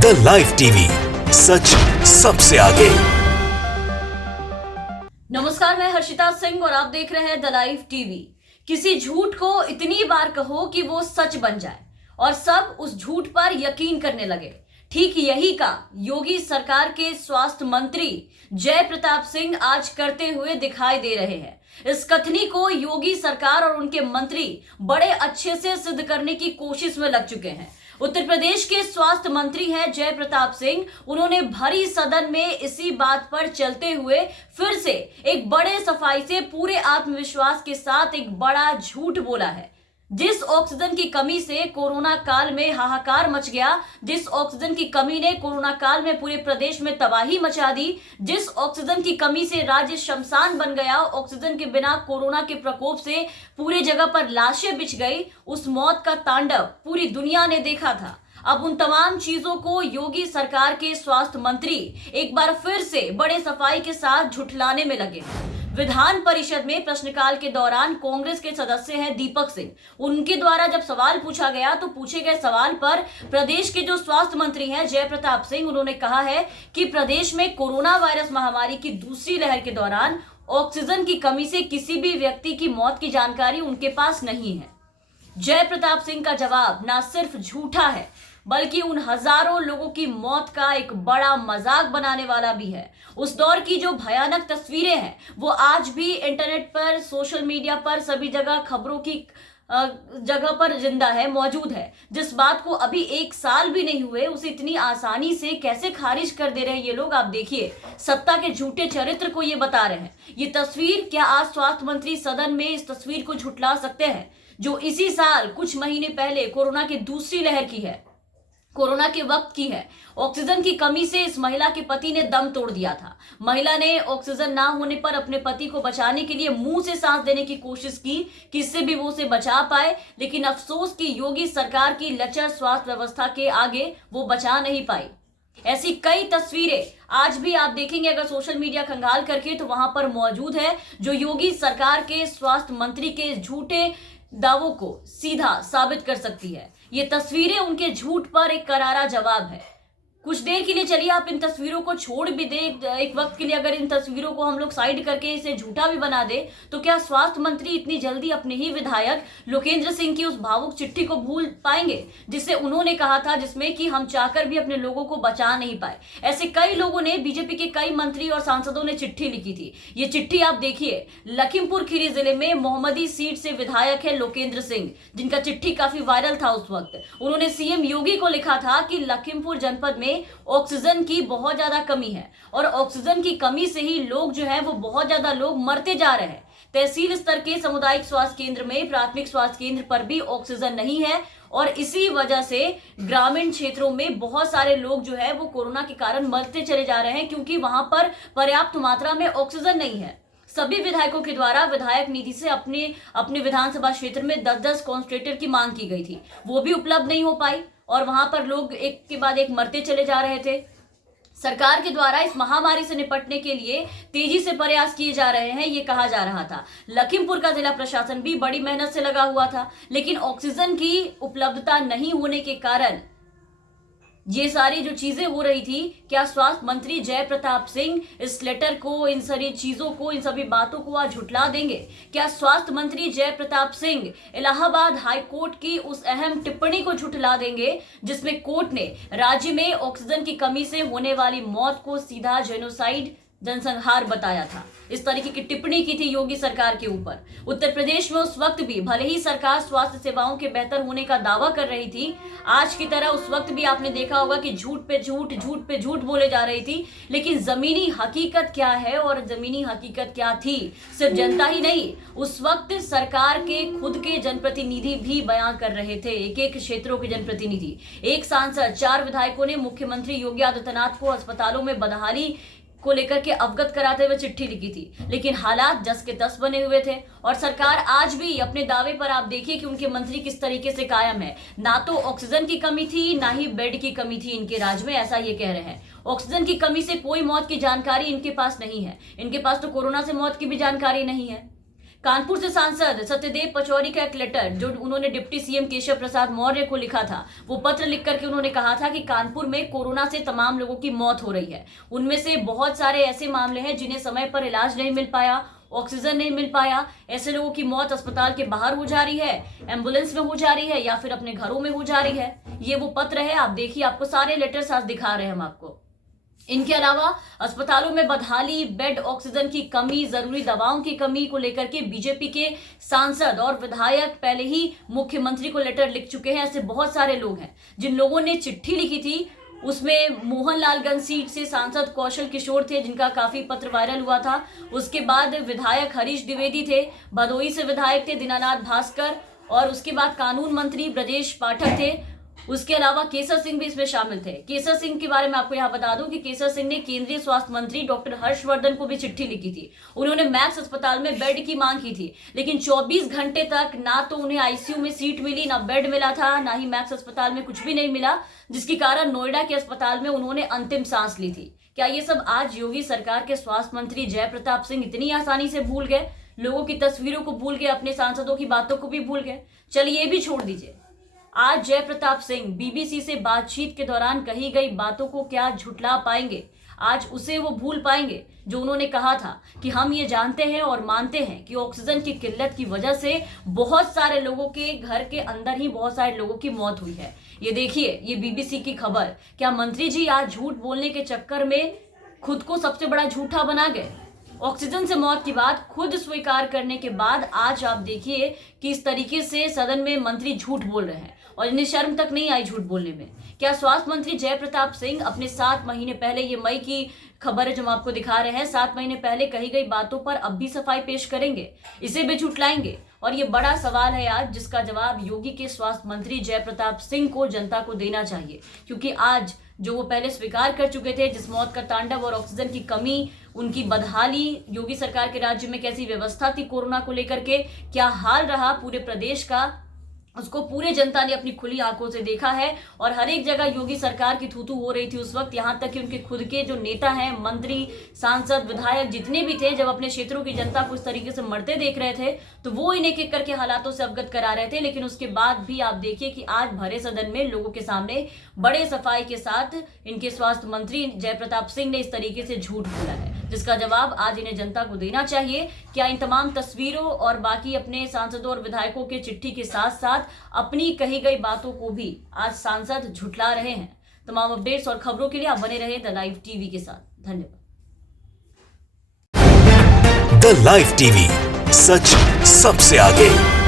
The live TV, सच सबसे आगे। नमस्कार, मैं हर्षिता सिंह और आप देख रहे हैं द लाइव टीवी। किसी झूठ को इतनी बार कहो कि वो सच बन जाए और सब उस झूठ पर यकीन करने लगे। ठीक यही का योगी सरकार के स्वास्थ्य मंत्री जय प्रताप सिंह आज करते हुए दिखाई दे रहे हैं। इस कथनी को योगी सरकार और उनके मंत्री बड़े अच्छे से सिद्ध करने की कोशिश में लग चुके हैं। उत्तर प्रदेश के स्वास्थ्य मंत्री हैं जय प्रताप सिंह। उन्होंने भरी सदन में इसी बात पर चलते हुए फिर से एक बड़े सफाई से पूरे आत्मविश्वास के साथ एक बड़ा झूठ बोला है। जिस ऑक्सीजन की कमी से कोरोना काल में हाहाकार मच गया, जिस ऑक्सीजन की कमी ने कोरोना काल में पूरे प्रदेश में तबाही मचा दी, जिस ऑक्सीजन की कमी से राज्य शमशान बन गया, ऑक्सीजन के बिना कोरोना के प्रकोप से पूरे जगह पर लाशें बिछ गई, उस मौत का तांडव पूरी दुनिया ने देखा था। अब उन तमाम चीजों को योगी सरकार के स्वास्थ्य मंत्री एक बार फिर से बड़े सफाई के साथ झुठलाने में लगे। विधान परिषद में प्रश्नकाल के दौरान कांग्रेस के सदस्य हैं दीपक सिंह। उनके द्वारा जब सवाल पूछा गया तो पूछे गए सवाल पर प्रदेश के जो स्वास्थ्य मंत्री हैं जय प्रताप सिंह, उन्होंने कहा है कि प्रदेश में कोरोना वायरस महामारी की दूसरी लहर के दौरान ऑक्सीजन की कमी से किसी भी व्यक्ति की मौत की जानकारी उनके पास नहीं है। जय प्रताप सिंह का जवाब ना सिर्फ झूठा है बल्कि उन हजारों लोगों की मौत का एक बड़ा मजाक बनाने वाला भी है। उस दौर की जो भयानक तस्वीरें हैं वो आज भी इंटरनेट पर, सोशल मीडिया पर, सभी जगह खबरों की जगह पर जिंदा है, मौजूद है। जिस बात को अभी 1 साल भी नहीं हुए उसे इतनी आसानी से कैसे खारिज कर दे रहे हैं ये लोग। आप देखिए, सत्ता के झूठे चरित्र को ये बता रहे हैं। ये तस्वीर, क्या आज स्वास्थ्य मंत्री सदन में इस तस्वीर को झुठला सकते हैं जो इसी साल कुछ महीने पहले कोरोना की दूसरी लहर की है, कोरोना के वक्त की है। ऑक्सीजन की कमी से इस महिला के पति ने दम तोड़ दिया था। महिला ने ऑक्सीजन ना होने पर अपने पति को बचाने के लिए मुंह से सांस देने की कोशिश की कि इससे भी वो उसे बचा पाए, लेकिन अफसोस कि योगी सरकार की लचर स्वास्थ्य व्यवस्था के आगे वो बचा नहीं पाई। ऐसी कई तस्वीरें आज भी आप देखेंगे अगर सोशल मीडिया खंगाल करके तो वहां पर मौजूद है, जो योगी सरकार के स्वास्थ्य मंत्री के झूठे दावों को सीधा साबित कर सकती है। ये तस्वीरें उनके झूठ पर एक करारा जवाब है। कुछ देर के लिए चलिए आप इन तस्वीरों को छोड़ भी दे, एक वक्त के लिए अगर इन तस्वीरों को हम लोग साइड करके इसे झूठा भी बना दे तो क्या स्वास्थ्य मंत्री इतनी जल्दी अपने ही विधायक लोकेंद्र सिंह की उस भावुक चिट्ठी को भूल पाएंगे जिसे उन्होंने कहा था, जिसमें कि हम चाहकर भी अपने लोगों को बचा नहीं पाए। ऐसे कई लोगों ने, बीजेपी के कई मंत्री और सांसदों ने चिट्ठी लिखी थी। ये चिट्ठी आप देखिए, लखीमपुर खीरी जिले में मोहम्मदी सीट से विधायक है लोकेंद्र सिंह, जिनका चिट्ठी काफी वायरल था उस वक्त। उन्होंने सीएम योगी को लिखा था कि लखीमपुर जनपद में ऑक्सीजन की बहुत ज्यादा कमी है और ऑक्सीजन की कमी से ही लोग जो है वो बहुत ज्यादा लोग मरते जा रहे हैं। तहसील स्तर के सामुदायिक स्वास्थ्य केंद्र में, प्राथमिक स्वास्थ्य केंद्र पर भी ऑक्सीजन नहीं है और इसी वजह से ग्रामीण क्षेत्रों में बहुत सारे लोग जो है वो कोरोना के कारण मरते चले जा रहे हैं क्योंकि वहां पर पर्याप्त मात्रा में ऑक्सीजन नहीं है। सभी विधायकों के द्वारा विधायक निधि से अपने विधानसभा क्षेत्र में 10-10 कॉन्सेंट्रेटर की मांग की गई थी, वो भी उपलब्ध नहीं हो पाई और वहां पर लोग एक के बाद एक मरते चले जा रहे थे। सरकार के द्वारा इस महामारी से निपटने के लिए तेजी से प्रयास किए जा रहे हैं, ये कहा जा रहा था। लखीमपुर का जिला प्रशासन भी बड़ी मेहनत से लगा हुआ था, लेकिन ऑक्सीजन की उपलब्धता नहीं होने के कारण ये सारी जो चीजें हो रही थी, क्या स्वास्थ्य मंत्री जय प्रताप सिंह इस लेटर को, इन सारी चीजों को, इन सभी बातों को आज झुठला देंगे? क्या स्वास्थ्य मंत्री जय प्रताप सिंह इलाहाबाद हाई कोर्ट की उस अहम टिप्पणी को झुठला देंगे जिसमें कोर्ट ने राज्य में ऑक्सीजन की कमी से होने वाली मौत को सीधा जेनोसाइड, जनसंहार बताया था? इस तरीके की टिप्पणी की थी योगी सरकार के ऊपर। उत्तर प्रदेश में उस वक्त भी भले ही सरकार स्वास्थ्य सेवाओं के बेहतर होने का दावा कर रही थी, आज की तरह उस वक्त भी आपने देखा होगा कि झूठ पे झूठ, झूठ पे झूठ बोले जा रही थी, लेकिन जमीनी हकीकत क्या है और जमीनी हकीकत क्या थी सिर्फ जनता ही नहीं, उस वक्त सरकार के खुद के जनप्रतिनिधि भी बयान कर रहे थे, एक एक क्षेत्रों के जनप्रतिनिधि। एक सांसद, 4 विधायकों ने मुख्यमंत्री योगी आदित्यनाथ को अस्पतालों में बदहाली को लेकर के अवगत कराते हुए चिट्ठी लिखी थी, लेकिन हालात जस के तस बने हुए थे और सरकार आज भी अपने दावे पर, आप देखिए कि उनके मंत्री किस तरीके से कायम है। ना तो ऑक्सीजन की कमी थी, ना ही बेड की कमी थी इनके राज्य में, ऐसा ये कह रहे हैं। ऑक्सीजन की कमी से कोई मौत की जानकारी इनके पास नहीं है, इनके पास तो कोरोना से मौत की भी जानकारी नहीं है। कानपुर से सांसद सत्यदेव पचौरी का एक लेटर जो उन्होंने डिप्टी सीएम केशव प्रसाद मौर्य को लिखा था, वो पत्र लिख करके उन्होंने कहा था कि कानपुर में कोरोना से तमाम लोगों की मौत हो रही है। उनमें से बहुत सारे ऐसे मामले हैं जिन्हें समय पर इलाज नहीं मिल पाया, ऑक्सीजन नहीं मिल पाया। ऐसे लोगों की मौत अस्पताल के बाहर हो जा रही है, एम्बुलेंस में हो जा रही है या फिर अपने घरों में हो जा रही है। ये वो पत्र है, आप देखिए, आपको सारे लेटर्स आज दिखा रहे हैं हम आपको। इनके अलावा अस्पतालों में बदहाली, बेड, ऑक्सीजन की कमी, जरूरी दवाओं की कमी को लेकर के बीजेपी के सांसद और विधायक पहले ही मुख्यमंत्री को लेटर लिख चुके हैं। ऐसे बहुत सारे लोग हैं जिन लोगों ने चिट्ठी लिखी थी। उसमें मोहनलालगंज सीट से सांसद कौशल किशोर थे, जिनका काफी पत्र वायरल हुआ था। उसके बाद विधायक हरीश द्विवेदी थे, भदोही से विधायक थे दीनानाथ भास्कर, और उसके बाद कानून मंत्री ब्रजेश पाठक थे। उसके अलावा केसर सिंह भी इसमें शामिल थे। केसर सिंह के बारे में आपको यहाँ बता दूं कि केसर सिंह ने केंद्रीय स्वास्थ्य मंत्री डॉक्टर हर्षवर्धन को भी चिट्ठी लिखी थी। उन्होंने मैक्स अस्पताल में बेड की मांग की थी, लेकिन 24 घंटे तक ना तो उन्हें आईसीयू में सीट मिली, ना बेड मिला था, ना ही मैक्स अस्पताल में कुछ भी नहीं मिला, जिसके कारण नोएडा के अस्पताल में उन्होंने अंतिम सांस ली थी। क्या ये सब आज योगी सरकार के स्वास्थ्य मंत्री जय प्रताप सिंह इतनी आसानी से भूल गए? लोगों की तस्वीरों को भूल गए, अपने सांसदों की बातों को भी भूल गए? चलिए ये भी छोड़ दीजिए। आज जय प्रताप सिंह बीबीसी से बातचीत के दौरान कही गई बातों को क्या झुठला पाएंगे? आज उसे वो भूल पाएंगे जो उन्होंने कहा था कि हम ये जानते हैं और मानते हैं कि ऑक्सीजन की किल्लत की वजह से बहुत सारे लोगों के घर के अंदर ही बहुत सारे लोगों की मौत हुई है। ये देखिए, ये बीबीसी की खबर। क्या मंत्री जी आज झूठ बोलने के चक्कर में खुद को सबसे बड़ा झूठा बना गए? ऑक्सीजन से मौत की बात खुद स्वीकार करने के बाद आज आप देखिए कि इस तरीके से सदन में मंत्री झूठ बोल रहे हैं और इन्हें शर्म तक नहीं आई झूठ बोलने में। क्या स्वास्थ्य मंत्री जय प्रताप सिंह अपने 7 महीने पहले, ये मई की खबर है जो हम आपको दिखा रहे हैं, 7 महीने पहले कही गई बातों पर अब भी सफाई पेश करेंगे? इसे भी झुठलाएंगे? और ये बड़ा सवाल है आज, जिसका जवाब योगी के स्वास्थ्य मंत्री जय प्रताप सिंह को जनता को देना चाहिए, क्योंकि आज जो वो पहले स्वीकार कर चुके थे, जिस मौत का तांडव और ऑक्सीजन की कमी, उनकी बदहाली, योगी सरकार के राज्य में कैसी व्यवस्था थी कोरोना को लेकर के, क्या हाल रहा पूरे प्रदेश का, उसको पूरे जनता ने अपनी खुली आंखों से देखा है। और हर एक जगह योगी सरकार की थूथू हो रही थी उस वक्त, यहाँ तक कि उनके खुद के जो नेता हैं, मंत्री, सांसद, विधायक जितने भी थे, जब अपने क्षेत्रों की जनता को इस तरीके से मरते देख रहे थे तो वो इन्हें एक करके हालातों से अवगत करा रहे थे। लेकिन उसके बाद भी आप देखिए कि आज भरे सदन में लोगों के सामने बड़े सफाई के साथ इनके स्वास्थ्य मंत्री जय प्रताप सिंह ने इस तरीके से झूठ बोला है, जिसका जवाब आज इन्हें जनता को देना चाहिए। क्या इन तमाम तस्वीरों और बाकी अपने सांसदों और विधायकों के चिट्ठी के साथ साथ अपनी कही गई बातों को भी आज सांसद झुठला रहे हैं? तमाम अपडेट्स और खबरों के लिए आप बने रहे द लाइव टीवी के साथ। धन्यवाद। द लाइव टीवी, सच सबसे आगे।